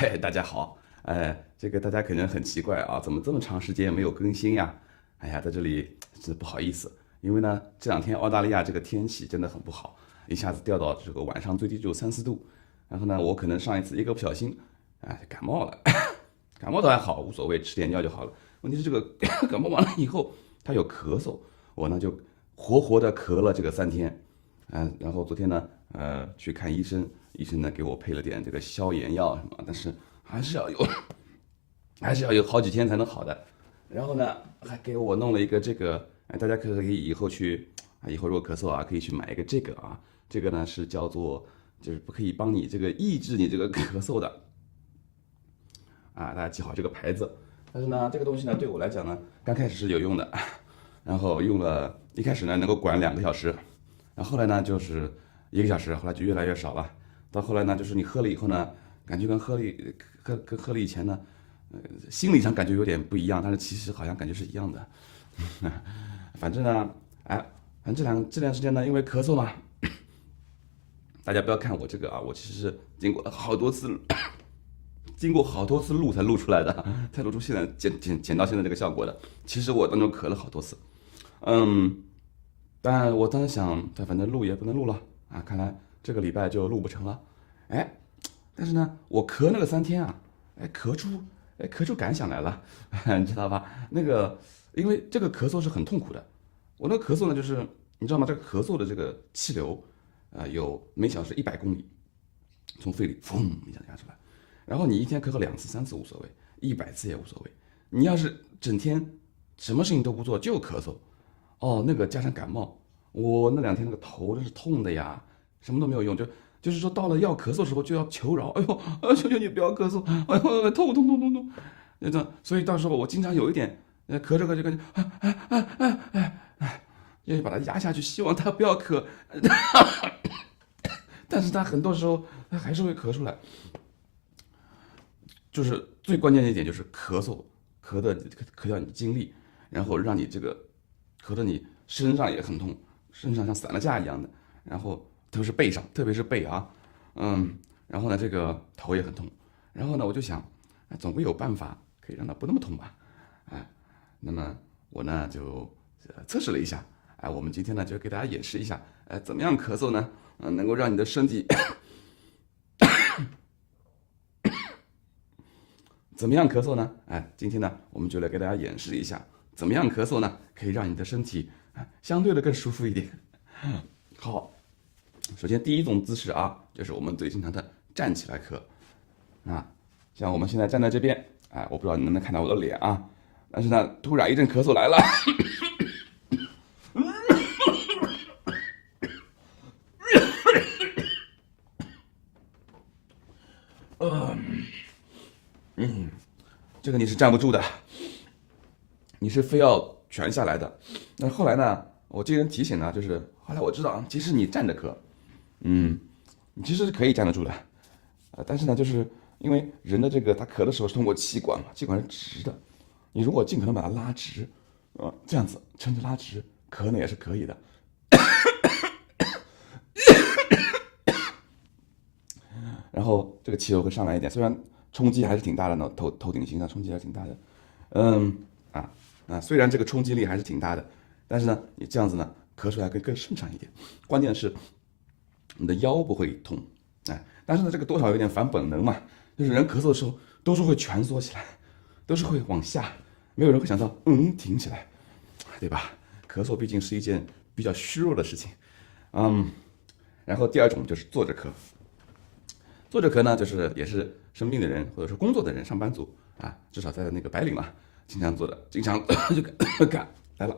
嘿，大家好，这个大家可能很奇怪啊，怎么这么长时间没有更新呀？哎呀，在这里是不好意思，因为呢这两天澳大利亚这个天气真的很不好，一下子掉到这个晚上最低只有3、4度，然后呢我可能上一次一个不小心，感冒了，感冒倒还好，无所谓，吃点药就好了。问题是这个感冒完了以后，他有咳嗽，我呢就活活的咳了这个3天，然后昨天呢，去看医生，医生呢给我配了点这个消炎药什么，但是还是要有，还是要有好几天才能好的。然后呢，还给我弄了一个这个，大家可以以后去，以后如果咳嗽啊，可以去买一个这个啊，这个呢是叫做，就是不可以帮你这个抑制你这个咳嗽的大家记好这个牌子。但是呢，这个东西呢对我来讲呢，刚开始是有用的，然后用了一开始呢能够管2个小时，然后后来呢就是1个小时，后来就越来越少了。到后来呢，就是你喝了以后呢，感觉跟喝了以前呢，心理上感觉有点不一样，但是其实好像感觉是一样的。反正呢，反正这段时间呢，因为咳嗽嘛，大家不要看我这个啊，我其实是经过好多次，经过好多次录才录出来的，才录出现在剪到现在这个效果的。其实我当中咳了好多次，嗯，但我当时想，反正录也不能录了啊，看来这个礼拜就录不成了。哎，但是呢，我咳那个3天啊，咳出感想来了，你知道吧？那个，因为这个咳嗽是很痛苦的。我那个咳嗽呢，就是你知道吗？这个咳嗽的这个气流，有每小时100公里从肺里轰一下压出来，然后你一天咳个2次3次无所谓，100次也无所谓。你要是整天什么事情都不做就咳嗽，哦，那个加上感冒，我那2天那个头真是痛的呀，什么都没有用，就是说到了要咳嗽的时候就要求饶，哎呦，求求你不要咳嗽，哎呦，痛痛痛痛痛，那这，所以到时候我经常有一点，咳着咳着感觉，要把它压下去，希望它不要咳，但是它很多时候它还是会咳出来，就是最关键的一点就是咳嗽，咳掉你的精力，然后让你这个咳得你身上也很痛，身上像散了架一样的，然后特别是背上，特别是背啊，然后呢这个头也很痛，然后呢我就想，总归有办法可以让它不那么痛吧，那么我呢就测试了一下，我们今天呢就给大家演示一下，怎么样咳嗽呢，能够让你的身体怎么样咳嗽呢？今天呢，我们就来给大家演示一下，怎么样咳嗽呢，可以让你的身体相对的更舒服一点。好，首先第一种姿势啊，就是我们最经常的站起来咳啊，像我们现在站在这边，我不知道你能不能看到我的脸啊，但是呢，突然一阵咳嗽来了，这个你是站不住的，你是非要全下来的。那后来呢，我这人提醒呢，就是后来我知道啊，其实你站着咳，嗯，你其实是可以站得住的，但是呢，就是因为人的这个他咳的时候是通过气管嘛，气管是直的，你如果尽可能把它拉直，这样子撑着拉直，咳呢也是可以的。然后这个气流会上来一点，虽然冲击还是挺大的呢，头顶型上冲击还是挺大的，嗯虽然这个冲击力还是挺大的，但是呢，你这样子呢，咳出来更顺畅一点。关键是你的腰不会痛，但是呢，这个多少有点反本能嘛，就是人咳嗽的时候都是会蜷缩起来，都是会往下，没有人会想到挺起来，对吧？咳嗽毕竟是一件比较虚弱的事情，然后第二种就是坐着咳，坐着咳呢，就是也是生病的人或者说工作的人，上班族至少在那个白领嘛，经常做的，经常就干来了。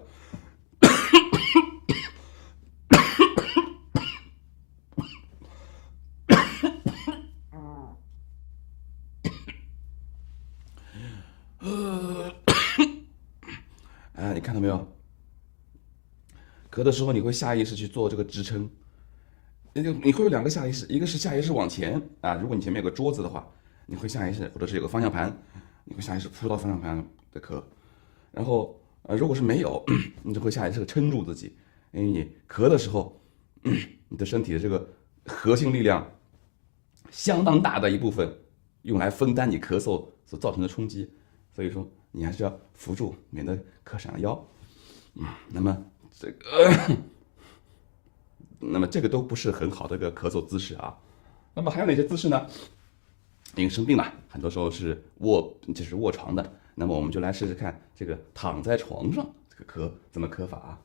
你看到没有？咳的时候你会下意识去做这个支撑，你会有2个下意识，一个是下意识往前如果你前面有个桌子的话，你会下意识，或者是有个方向盘，你会下意识扑到方向盘的咳。然后如果是没有，你就会下意识的撑住自己，因为你咳的时候，你的身体的这个核心力量相当大的一部分用来分担你咳嗽所造成的冲击，所以说你还是要扶住，免得咳闪了腰。那么这个都不是很好的一个咳嗽姿势啊。那么还有哪些姿势呢？因为生病了，很多时候是卧床的，那么我们就来试试看这个躺在床上这个咳怎么咳法啊。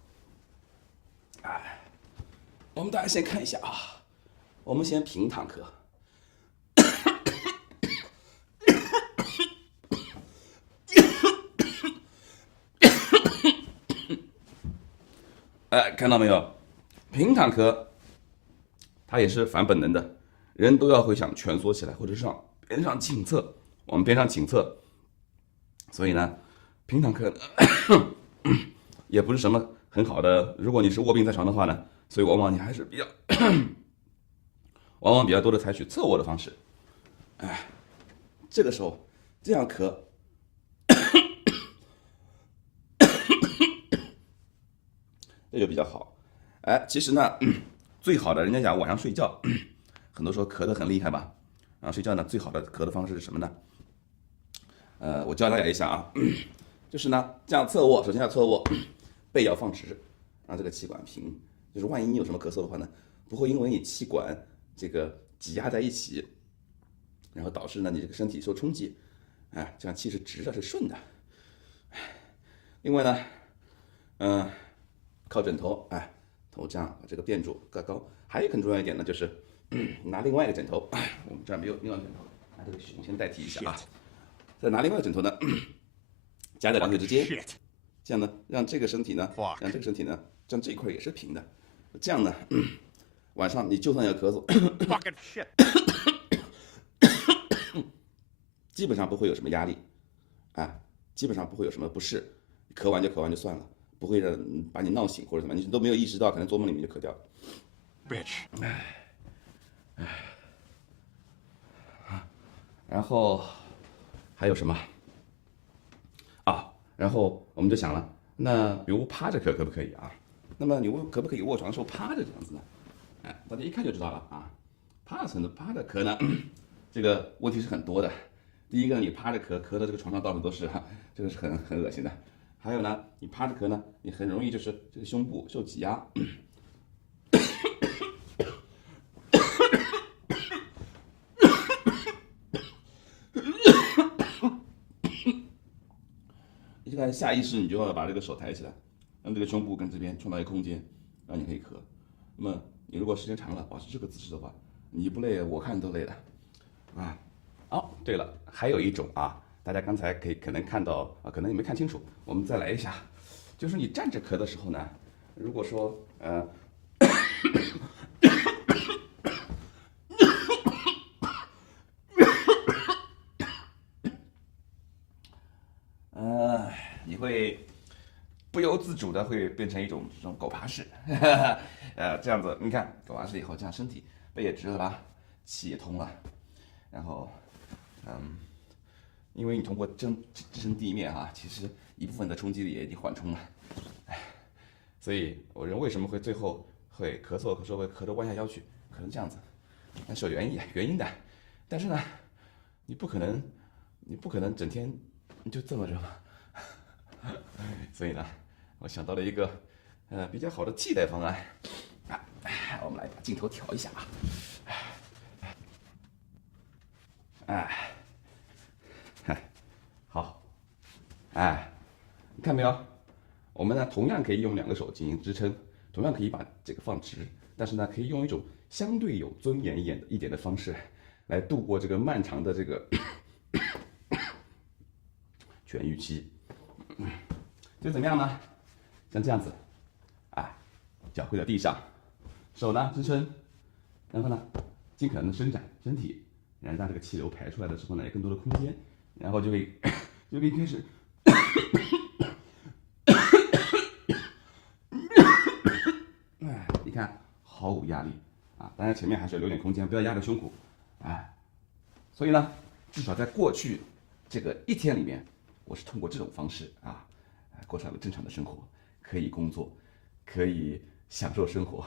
我们大家先看一下啊，我们先平躺咳。看到没有？平躺咳，它也是反本能的，人都要会想蜷缩起来，或者是向边上倾侧。我们边上倾侧，所以呢，平躺咳也不是什么很好的。如果你是卧病在床的话呢，所以往往你还是往往比较多的采取侧卧的方式。这个时候这样咳。这就比较好。其实呢，最好的人家讲晚上睡觉，很多时候咳得很厉害吧。睡觉呢，最好的咳的方式是什么呢？我教大家一下啊，就是呢，这样侧卧，首先要侧卧，背要放直，让这个气管平。就是万一你有什么咳嗽的话呢，不会因为你气管这个挤压在一起，然后导致呢你这个身体受冲击。这样气是直的，是顺的。另外呢，靠枕头，头这样把这个垫住，盖高。还有很重要一点呢，就是拿另外一个枕头，我们这儿没有另外一个枕头，拿这个熊先代替一下啊。再拿另外一个枕头呢，夹在两腿之间，这样呢，让这个身体呢，让这一块也是平的。这样呢，晚上你就算要咳嗽，基本上不会有什么压力，基本上不会有什么不适，咳完就算了。不会把你闹醒或者什么，你都没有意识到，可能做梦里面就咳掉了。然后还有什么然后我们就想了，那比如趴着咳可不可以啊？那么你可不可以卧床的时候趴着这样子呢？大家一看就知道了啊。趴着咳呢，这个问题是很多的。第一个，你趴着咳，咳的这个床上到处都是，这个是很恶心的。还有呢，你趴着咳呢，你很容易就是这个胸部受挤压。你这个下意识你就要把这个手抬起来，让这个胸部跟这边创造一个空间，让你可以咳。那么你如果时间长了保持这个姿势的话，你不累，我看都累了。对了，还有一种大家刚才可能看到可能你没看清楚，我们再来一下，就是你站着咳的时候呢，如果说你会不由自主的会变成一种这种狗爬式，这样子，你看狗爬式以后，这样身体背也直了吧，气也通了，然后因为你通过支撑地面其实一部分的冲击力也已经缓冲了，所以我人为什么会最后会咳嗽会咳得弯下腰去，可能这样子，那是有原因的，但是呢，你不可能整天就这么着吧，所以呢，我想到了一个比较好的替代方案，我们来把镜头调一下好，你看没有？我们呢同样可以用两个手进行支撑，同样可以把这个放直，但是呢可以用一种相对有尊严一点的方式，来度过这个漫长的这个痊愈期。就怎么样呢？像这样子，脚跪在地上，手呢支撑，然后呢尽可能的伸展身体，然后让这个气流排出来的时候呢有更多的空间，然后就可以开始。你看毫无压力当然前面还是要留点空间，不要压着胸口，所以呢，至少在过去这个一天里面，我是通过这种方式过上了正常的生活，可以工作，可以享受生活。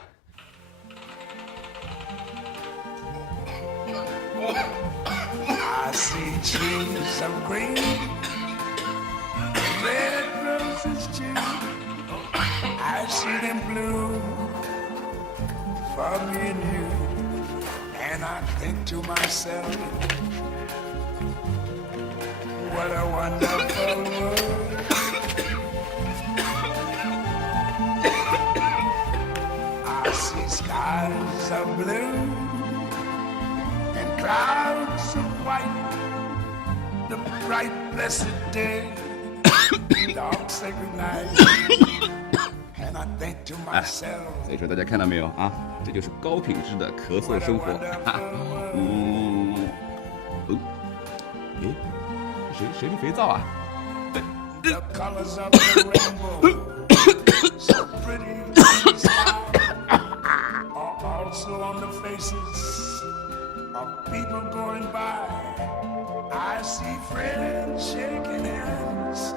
I see trees of green, red roses too. I see them bloom for me and you. And I think to myself, what a wonderful world. I see skies of blue and clouds of white, the bright blessed day, dark sacred night. And I think to myself, 所以说大家看到没有啊？这就是高品质的咳嗽生活。诶，谁的肥皂啊？ the colors of the rainbow, so pretty in the sky, are also on the faces of people going by. I see friends shaking hands